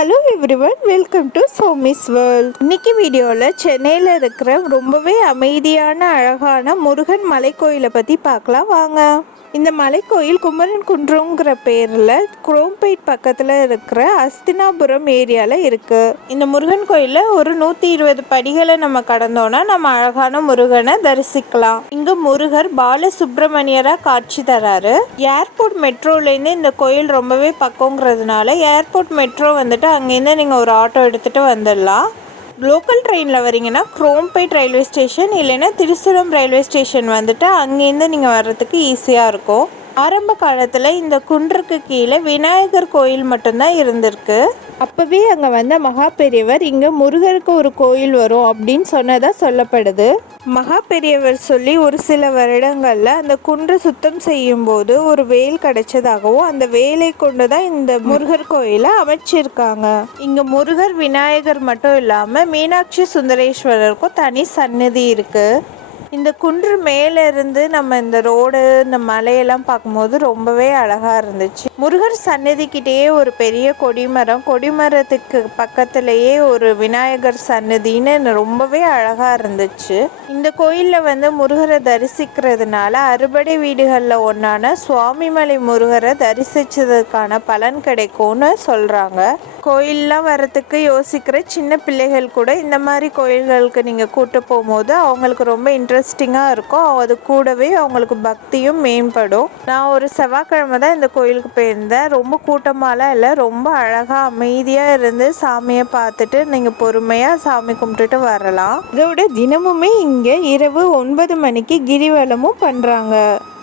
Hello everyone welcome to Somi's world இன்னைக்கு வீடியோவில் சென்னையில் இருக்கிற ரொம்பவே அமைதியான அழகான முருகன் மலைக்கோயிலை பற்றி பார்க்கலாம். வாங்க. இந்த மலைக்கோயில் குமரன் குன்றுங்கிற பேரில் குரோம்பேட் பக்கத்தில் இருக்கிற அஸ்தினாபுரம் ஏரியாவில் இருக்குது இந்த முருகன் கோயிலில் ஒரு நூற்றி இருபது படிகளை நம்ம கடந்தோன்னா நம்ம அழகான முருகனை தரிசிக்கலாம். இங்கே முருகர் பாலசுப்ரமணியராக காட்சி தராரு. ஏர்போர்ட் மெட்ரோலேருந்து இந்த கோயில் ரொம்பவே பக்கங்கிறதுனால ஏர்போர்ட் மெட்ரோ வந்துட்டு அங்கேருந்து நீங்கள் ஒரு ஆட்டோ எடுத்துகிட்டு வந்துடலாம். லோக்கல் ட்ரெயினில் வரீங்கன்னா குரோம்பேட் ரயில்வே ஸ்டேஷன் இல்லைன்னா திருச்சிரம் ரயில்வே ஸ்டேஷன் வந்துட்டு அங்கேருந்து நீங்கள் வர்றதுக்கு ஈஸியாக இருக்கும். ஆரம்ப காலத்தில் இந்த குன்றுக்கு கீழே விநாயகர் கோயில் மட்டும்தான் இருந்திருக்கு. அப்போவே அங்கே வந்த மகா பெரியவர் இங்கே முருகருக்கு ஒரு கோயில் வரும் அப்படின்னு சொன்னதாக சொல்லப்படுது. மகா பெரியவர் சொல்லி ஒரு சில வருடங்களில் அந்த குன்று சுத்தம் செய்யும் போது ஒரு வேல் கிடைச்சதாகவும் அந்த வேலை கொண்டு தான் இந்த முருகர் கோயிலை அமைச்சிருக்காங்க. இங்கே முருகர் விநாயகர் மட்டும் இல்லாமல் மீனாட்சி சுந்தரேஸ்வரருக்கும் தனி சன்னதி இருக்குது இந்த குன்று மேலே இருந்து நம்ம இந்த ரோடு இந்த மலையெல்லாம் பார்க்கும்போது ரொம்பவே அழகாக இருந்துச்சு. முருகர் சன்னதிக்கிட்டேயே ஒரு பெரிய கொடிமரம். கொடிமரத்துக்கு பக்கத்துலேயே ஒரு விநாயகர் சன்னதின்னு ரொம்பவே அழகாக இருந்துச்சு. இந்த கோயிலில் வந்து முருகரை தரிசிக்கிறதுனால அறுபடை வீடுகளில் ஒன்றான சுவாமிமலை முருகரை தரிசிச்சதுக்கான பலன் கிடைக்கும்னு சொல்கிறாங்க கோயிலெலாம் வரத்துக்கு யோசிக்கிற சின்ன பிள்ளைகள் கூட இந்த மாதிரி கோயில்களுக்கு நீங்கள் கூட்டு போகும்போது அவங்களுக்கு ரொம்ப இன்ட்ரெஸ்டிங்காக இருக்கும். அது கூடவே அவங்களுக்கு பக்தியும் மேம்படும். நான் ஒரு செவ்வாய்க்கிழமை தான் இந்த கோயிலுக்கு போயிருந்தேன். ரொம்ப கூட்டமாலாம் இல்லை. ரொம்ப அழகாக அமைதியாக இருந்து சாமியை பார்த்துட்டு நீங்கள் பொறுமையாக சாமி கும்பிட்டுட்டு வரலாம். இதோட தினமுமே இங்கே இரவு ஒன்பது மணிக்கு கிரிவலமும் பண்ணுறாங்க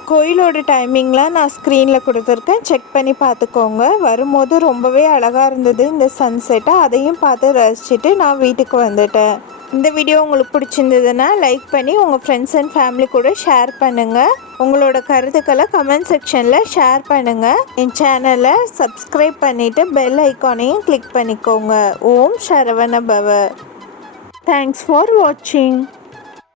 கோயிலோட டைமிங்லாம் நான் ஸ்க்ரீனில் கொடுத்துருக்கேன். செக் பண்ணி பார்த்துக்கோங்க. வரும்போது ரொம்பவே அழகாக இருந்தது இந்த சன்செட்டை அதையும் பார்த்து ரசிச்சுட்டு நான் வீட்டுக்கு வந்துட்டேன். இந்த வீடியோ உங்களுக்கு பிடிச்சிருந்ததுன்னா லைக் பண்ணி உங்கள் ஃப்ரெண்ட்ஸ் அண்ட் ஃபேமிலி கூட ஷேர் பண்ணுங்கள் உங்களோட கருத்துக்களை கமெண்ட் செக்ஷனில் ஷேர் பண்ணுங்கள் என் சேனலை சப்ஸ்கிரைப் பண்ணிவிட்டு பெல் ஐக்கானையும் கிளிக் பண்ணிக்கோங்க. ஓம் சரவண பவ. தேங்க்ஸ் ஃபார் வாட்சிங்